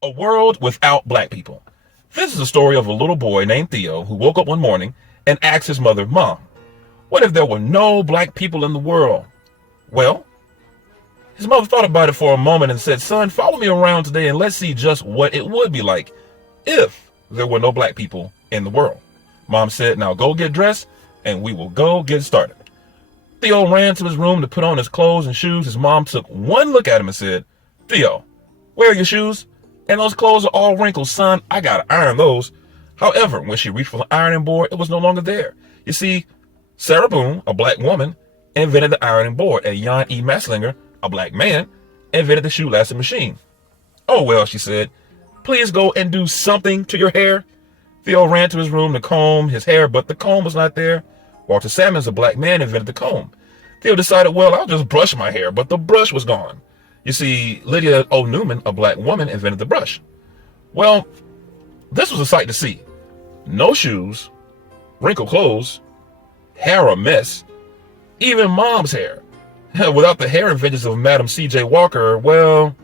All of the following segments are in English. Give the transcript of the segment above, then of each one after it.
A world without black people. This is the story of a little boy named Theo who woke up one morning and asked his mother, Mom, what if there were no black people in the world? Well, his mother thought about it for a moment and said, Son, follow me around today and let's see just what it would be like if there were no black people in the world. Mom said, Now go get dressed and we will go get started. Theo ran to his room to put on his clothes and shoes. His mom took one look at him and said, Theo, where are your shoes? And those clothes are all wrinkled, son. I gotta iron those. However, when she reached for the ironing board, it was no longer there. You see, Sarah Boone, a black woman, invented the ironing board, and Jan E. Maslinger, a black man, invented the shoe-lasting machine. Oh, well, she said, please go and do something to your hair. Theo ran to his room to comb his hair, but the comb was not there. Walter Sammons, a black man, invented the comb. Theo decided, well, I'll just brush my hair, but the brush was gone. You see, Lydia O. Newman, a black woman, invented the brush. Well, this was a sight to see. No shoes, wrinkled clothes, hair a mess, even Mom's hair. Without the hair inventions of Madam C.J. Walker, well,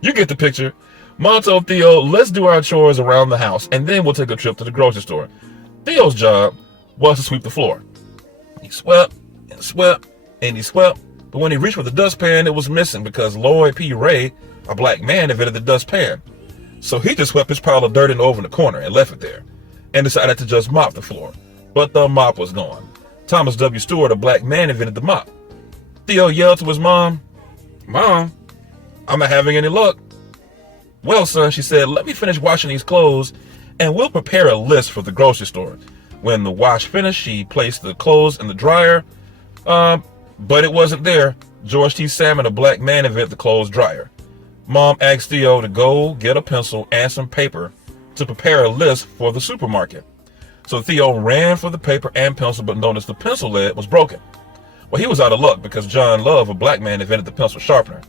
you get the picture. Mom told Theo, let's do our chores around the house, and then we'll take a trip to the grocery store. Theo's job was to sweep the floor. He swept and swept and he swept, but when he reached for the dustpan, it was missing because Lloyd P. Ray, a black man, invented the dustpan. So he just swept his pile of dirt in over in the corner and left it there, and decided to just mop the floor. But the mop was gone. Thomas W. Stewart, a black man, invented the mop. Theo yelled to his mom, Mom, I'm not having any luck. Well, son, she said, let me finish washing these clothes and we'll prepare a list for the grocery store. When the wash finished, she placed the clothes in the dryer, but it wasn't there. George T. Salmon, a black man, invented the clothes dryer. Mom asked Theo to go get a pencil and some paper to prepare a list for the supermarket. So Theo ran for the paper and pencil, but noticed the pencil lead was broken. Well, he was out of luck because John Love, a black man, invented the pencil sharpener.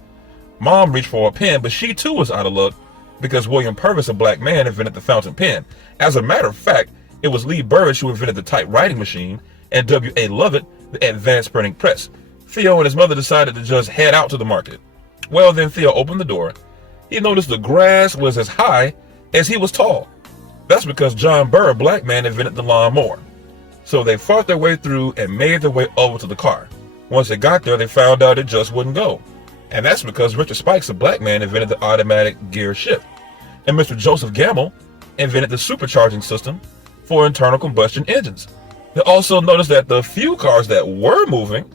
Mom reached for a pen, but she too was out of luck because William Purvis, a black man, invented the fountain pen. As a matter of fact, it was Lee Burridge who invented the typewriting machine and W.A. Lovett, the advanced printing press. Theo and his mother decided to just head out to the market. Well, then Theo opened the door. He noticed the grass was as high as he was tall. That's because John Burr, a black man, invented the lawnmower. So they fought their way through and made their way over to the car. Once they got there, they found out it just wouldn't go. And that's because Richard Spikes, a black man, invented the automatic gear shift. And Mr. Joseph Gamble invented the supercharging system for internal combustion engines. They also noticed that the few cars that were moving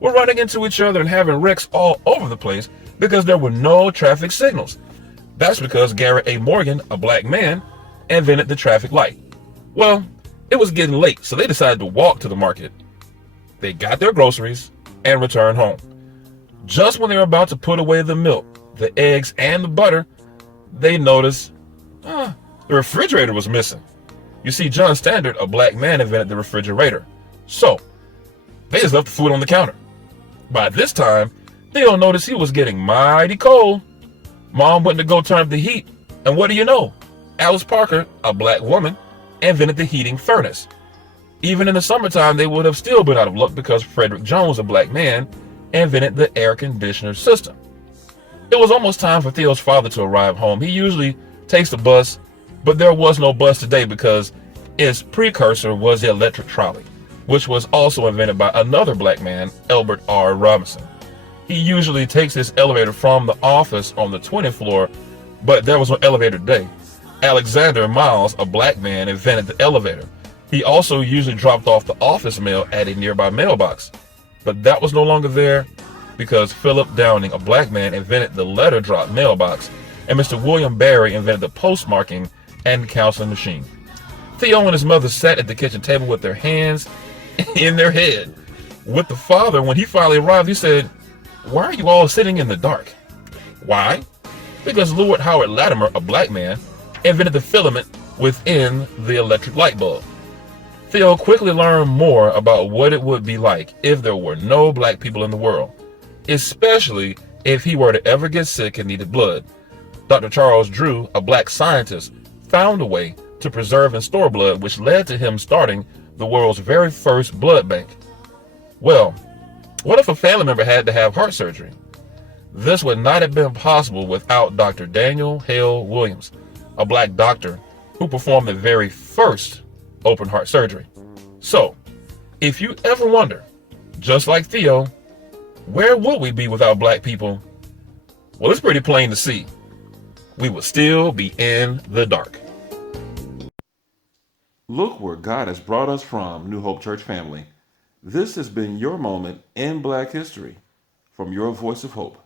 were running into each other and having wrecks all over the place because there were no traffic signals. That's because Garrett A. Morgan, a black man, invented the traffic light. Well, it was getting late, so they decided to walk to the market. They got their groceries and returned home. Just when they were about to put away the milk, the eggs, and the butter, they noticed the refrigerator was missing. You see, John Standard, a black man, invented the refrigerator. So, they just left the food on the counter. By this time, Theo noticed he was getting mighty cold. Mom went to go turn up the heat, and what do you know? Alice Parker, a black woman, invented the heating furnace. Even in the summertime, they would have still been out of luck because Frederick Jones, a black man, invented the air conditioner system. It was almost time for Theo's father to arrive home. He usually takes the bus, but there was no bus today because its precursor was the electric trolley, which was also invented by another black man, Elbert R. Robinson. He usually takes this elevator from the office on the 20th floor, but there was no elevator today. Alexander Miles, a black man, invented the elevator. He also usually dropped off the office mail at a nearby mailbox, but that was no longer there because Philip Downing, a black man, invented the letter drop mailbox, and Mr. William Barry invented the postmarking and counseling machine. Theo and his mother sat at the kitchen table with their hands in their head. With the father, when he finally arrived, he said, "Why are you all sitting in the dark?" Why? Because Lord Howard Latimer, a black man, invented the filament within the electric light bulb. Theo quickly learned more about what it would be like if there were no black people in the world, especially if he were to ever get sick and needed blood. Dr. Charles Drew, a black scientist, found a way to preserve and store blood, which led to him starting the world's very first blood bank. Well, what if a family member had to have heart surgery? This would not have been possible without Dr. Daniel Hale Williams, a black doctor who performed the very first open heart surgery. So, if you ever wonder, just like Theo, where would we be without black people? Well, it's pretty plain to see. We would still be in the dark. Look where God has brought us from, New Hope Church family. This has been your moment in Black history from your voice of hope.